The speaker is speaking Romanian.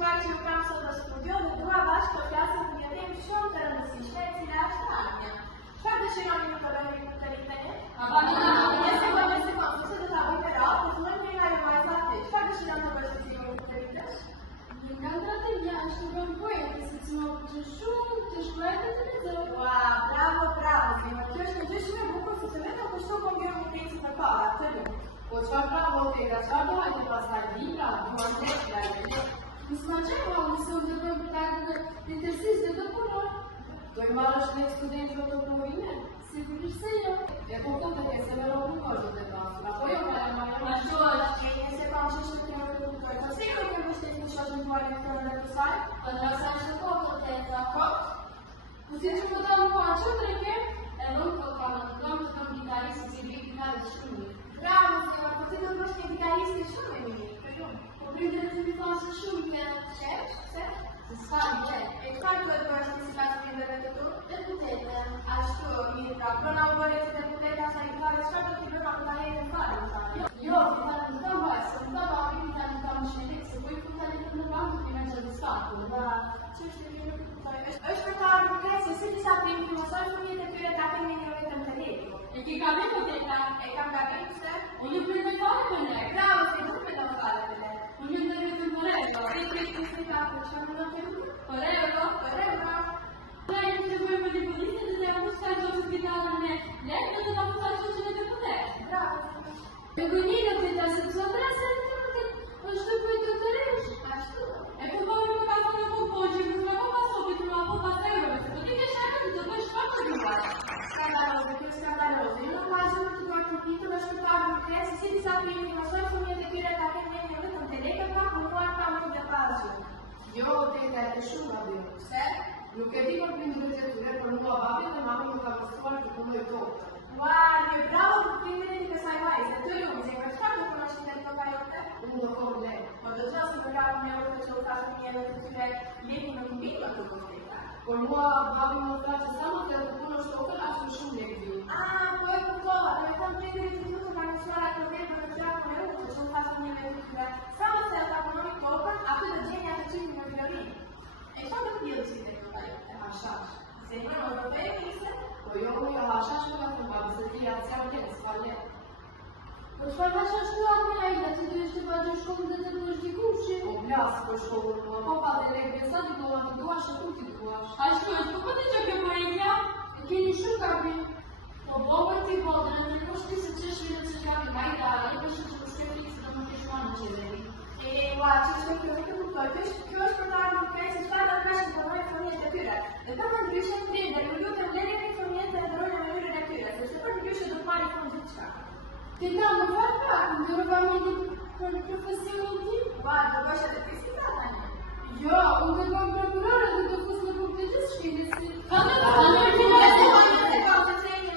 ceva ce eu vreau să vă spun eu, de druga vaša klasă prijatem šiom tradicišne ciljačne armije. Šta da še imam minuto da mi povtarite, ne? Ne se vam, se da zavite rad, da smo imali mai zate. Šta da še nam da se cijelo povtarite? Incantate mea, și vreau voie să ți mă apuce te școală de Dumnezeu. Wow, bravo, bravo, Zima. Če še me bukur să se vedem cu što cum eu mi pensi pe pala, tău. Почва право тега, свадовајте пасар вибра, дуанзет, лајвеле. Измачава ли се да ме така да интересите да помогна? Тој малаш не студент во толку име? Сигурно се ја. Колку те се веројатно може да пасу. На која пара маја? Ma George, ne se vam ce što treba da bukur. To sigurno ne možete slušati moje lektorne napisali? Pa da sam što koliko teta. Kot? Puteți să dau cu acea treche? Evo kako vam dom gitari să ți vii care șumi. Bravo, Zima, pa ti da boš ne gitariste šume mi. Prindere să mi faci șumi. Ce? Ce? Să stai, E kako je tvoja specifikacija prindere tu? de putete. A što, Mirka, prona uborete de puterea sa i care šta da ti vrema da je de fare, Eu, dar nu mai să nu dau activitatea în cam și vedeți, să voi putea de până la anul din acea de statul. Da, ce știu bine cu tvoje. Ești pe care lucrezi, se simte să aprin filosofii să fie de pire dacă ne ne întâlnire. E che capito teta? E cam capito, se? Voglio prendere fare con lei. Bravo, sei tu pe da fare pe lei. Voglio andare per Morello. Sei tu pe capo, ce am dat pe lui? Morello? Correva. Lei dice voi per le polizie che devo buscare già ospitare a me. Lei deve da fare ciò che deve poter. Bravo. E quindi teta se tu andrai sempre perché non sto qui tutto reus. A što? E poi voi mi casa ne popođi, mi znamo pa sobi tu na popa euro. Se to ti che šaka ti to baš kako ti vai. Scandaloso, che scandaloso. Io non faccio tutto quanto capito, ești pe care lucrezi, se simte să aprin filosofii să fie de pire dacă ne ne întâlnire, că acum nu ar cam de pasul. Jo, teta, e shumë radio. Se? Nuk e di për prindëriteture, për mua babi dhe mami më ka postuar të punoj tokë. Guarda, bravo cu prinderii pe sai mai, să tu iubi, zic, că fac o cunoștință pe care o te. Unë do thot le. Mă dădea să mă iau meu că ce o fac mie de tine, lini në kumbin të konflikta. Por mua babi më tha që sa më të punosh tokën, aq më shumë lek vi. Ah, po e kuptova, do të them prinderii të tu kanë mësuar ato dhe për të qenë me u, që o fac mie de tine. Sa më se ata punoni tokën, aty do gjeni atë çimin në viorin. E çfarë do të bëjë ti te ajo? Hashash. Se një më do të bëjë Po jo, unë hashash më ka thënë babi, se ti atë s'ja vjen, s'ka lek. Po çfarë vash ashtu apo ai da ti duhet të vazhdosh shkollën dhe të bësh dikush? Po plas për shkollën, po pa dhe lek besa ti do të duash e ku ti duash. Ashtu është, po të që kjo poezja? E keni shumë kapi. Po bobër ti bodrën, në kushti se që shvinë që kapi nga i dara, i përshë që përshketi se do më kishma në qiveri. E, ua, që është kjo të kuptoj, kjo është për të ardhur krej se çfarë do të kashë të bëjë fëmijët e tyre. Dhe për më ndryshe të prindër, ju lutem lejeni fëmijët të ndrojnë në mënyrën e tyre, sepse për ndryshe do të marrin fund gjithçka. Teta, më fal pak, ndërroga më një për profesionin tim? Ua, do bësh edhe ti